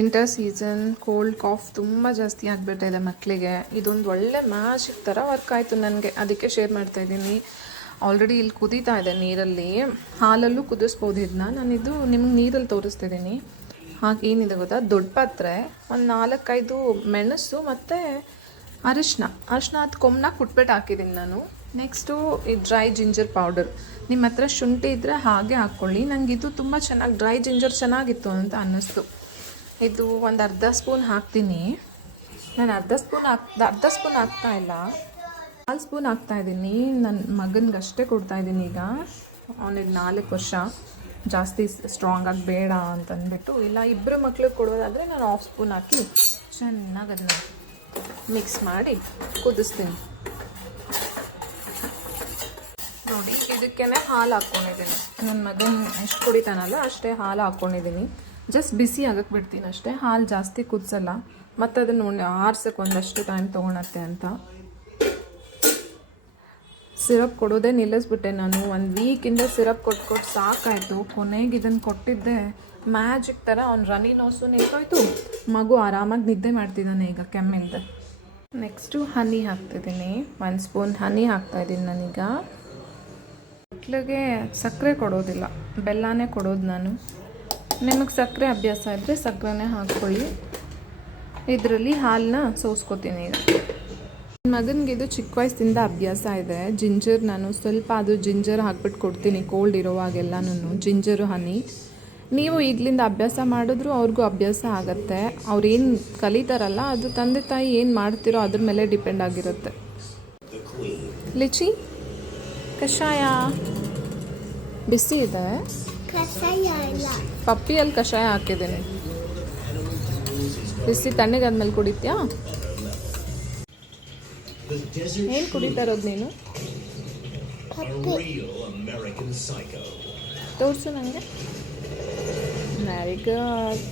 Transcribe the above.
Winter season cold calf ತುಂಬ ಜಾಸ್ತಿ ಆಗಿಬಿಟ್ಟಿದೆ ಮಕ್ಕಳಿಗೆ. ಇದೊಂದು ಒಳ್ಳೆ ಮ್ಯಾಜಿಕ್ ಥರ ವರ್ಕ್ ಆಯಿತು ನನಗೆ, ಅದಕ್ಕೆ ಶೇರ್ ಮಾಡ್ತಾಯಿದ್ದೀನಿ. ಆಲ್ರೆಡಿ ಇಲ್ಲಿ ಕುದೀತಾ ಇದೆ ನೀರಲ್ಲಿ, ಹಾಲಲ್ಲೂ ಕುದಿಸ್ಬೋದು ಇದನ್ನ. ನಾನಿದು ನಿಮ್ಗೆ ನೀರಲ್ಲಿ ತೋರಿಸ್ತಿದ್ದೀನಿ. ಹಾಗೆ ಏನಿದೆ ಗೊತ್ತಾ, ದೊಡ್ಡ ಪಾತ್ರೆ, ಒಂದು 4-5 ಮೆಣಸು ಮತ್ತು ಅರಿಶಿನ ಅದು ಕೊಮ್ಮನ ಕುಟ್ಬಿಟ್ಟು ಹಾಕಿದ್ದೀನಿ ನಾನು. ನೆಕ್ಸ್ಟು ಈ ಡ್ರೈ ಜಿಂಜರ್ ಪೌಡರ್, ನಿಮ್ಮ ಹತ್ರ ಶುಂಠಿ ಇದ್ದರೆ ಹಾಗೆ ಹಾಕ್ಕೊಳ್ಳಿ. ನನಗೆ ಇದು ತುಂಬ ಚೆನ್ನಾಗಿ ಡ್ರೈ ಜಿಂಜರ್ ಚೆನ್ನಾಗಿತ್ತು ಅಂತ ಅನ್ನಿಸ್ತು. ಇದು ಒಂದು ಅರ್ಧ ಸ್ಪೂನ್ ಹಾಕ್ತೀನಿ ನಾನು. ಅರ್ಧ ಸ್ಪೂನ್ ಹಾಕ್ತಾಯಿಲ್ಲ, 4 ಸ್ಪೂನ್ ಹಾಕ್ತಾಯಿದ್ದೀನಿ. ನನ್ನ ಮಗನಿಗೆ ಅಷ್ಟೇ ಕೊಡ್ತಾಯಿದ್ದೀನಿ ಈಗ. ಅವನಿಗೆ 4 ವರ್ಷ, ಜಾಸ್ತಿ ಸ್ಟ್ರಾಂಗಾಗಿ ಬೇಡ ಅಂತಂದ್ಬಿಟ್ಟು. ಇಲ್ಲ ಇಬ್ಬರು ಮಕ್ಳಿಗೆ ಕೊಡೋದಾದರೆ ನಾನು 1/2 ಸ್ಪೂನ್ ಹಾಕಿ ಚೆನ್ನಾಗಿ ಅದನ್ನು ಮಿಕ್ಸ್ ಮಾಡಿ ಕುದಿಸ್ತೀನಿ. ನೋಡಿ, ಇದಕ್ಕೇ ಹಾಲು ಹಾಕ್ಕೊಂಡಿದ್ದೀನಿ. ನನ್ನ ಮಗನ ಎಷ್ಟು ಕುಡಿತಾನಲ್ಲ ಅಷ್ಟೇ ಹಾಲು ಹಾಕ್ಕೊಂಡಿದ್ದೀನಿ. ಜಸ್ಟ್ ಬಿಸಿ ಆಗಕ್ಕೆ ಬಿಡ್ತೀನಿ ಅಷ್ಟೇ, ಹಾಲು ಜಾಸ್ತಿ ಕುದಿಸಲ್ಲ. ಮತ್ತು ಅದನ್ನು ಆರ್ಸಕ್ಕೆ ಒಂದಷ್ಟು ಟೈಮ್ ತೊಗೊಳತ್ತೆ ಅಂತ. ಸಿರಪ್ ಕೊಡೋದೇ ನಿಲ್ಲಿಸ್ಬಿಟ್ಟೆ ನಾನು. 1 ವೀಕಿಂದ ಸಿರಪ್ ಕೊಟ್ಟು ಸಾಕಾಯಿತು. ಕೊನೆಗೆ ಇದನ್ನು ಕೊಟ್ಟಿದ್ದೆ ಮ್ಯಾಜಿಕ್ ಥರ. ಅವ್ನು ರನಿ ನೋಸು ನಿಂತೋಯ್ತು, ಮಗು ಆರಾಮಾಗಿ ನಿದ್ದೆ ಮಾಡ್ತಿದ್ದಾನೆ ಈಗ ಕೆಮ್ಮಿಂದ. ನೆಕ್ಸ್ಟು ಹನಿ ಹಾಕ್ತಿದ್ದೀನಿ. 1 ಸ್ಪೂನ್ ಹನಿ ಹಾಕ್ತಾಯಿದ್ದೀನಿ ನಾನೀಗ. ಮಕ್ಳಿಗೆ ಸಕ್ಕರೆ ಕೊಡೋದಿಲ್ಲ, ಬೆಲ್ಲನೇ ಕೊಡೋದು ನಾನು. ನಿಮಗೆ ಸಕ್ಕರೆ ಅಭ್ಯಾಸ ಇದ್ದರೆ ಸಕ್ಕರೆನೇ ಹಾಕ್ಕೊಳ್ಳಿ. ಇದರಲ್ಲಿ ಹಾಲನ್ನ ಸೋಸ್ಕೋತೀನಿ ಈಗ. ಮಗನಿಗೆ ಇದು ಚಿಕ್ಕ ವಯಸ್ಸಿಂದ ಅಭ್ಯಾಸ ಇದೆ. ಜಿಂಜರ್ ನಾನು ಸ್ವಲ್ಪ ಅದು ಜಿಂಜರ್ ಹಾಕ್ಬಿಟ್ಟು ಕೊಡ್ತೀನಿ ಕೋಲ್ಡ್ ಇರೋವಾಗೆಲ್ಲನೂ, ಜಿಂಜರು ಹನಿ. ನೀವು ಈಗಲಿಂದ ಅಭ್ಯಾಸ ಮಾಡಿದ್ರೂ ಅವ್ರಿಗೂ ಅಭ್ಯಾಸ ಆಗುತ್ತೆ. ಅವ್ರೇನು ಕಲಿತಾರಲ್ಲ ಅದು ತಂದೆ ತಾಯಿ ಏನು ಮಾಡ್ತಿರೋ ಅದ್ರ ಮೇಲೆ ಡಿಪೆಂಡ್ ಆಗಿರುತ್ತೆ. ಲಿಚಿ ಕಷಾಯ ಬಿಸಿ ಇದೆ, ಪಪ್ಪಿಯಲ್ಲಿ ಕಷಾಯ ಹಾಕಿದ್ದೀನಿ. ಬಿಸಿ ತಣ್ಣಗಾದ್ಮೇಲೆ ಕುಡಿತ್ಯಾ? ಏನು ಕುಡಿತಾ ಇರೋದು ನೀನು? ತೋರಿಸು ನನಗೆ. Very good.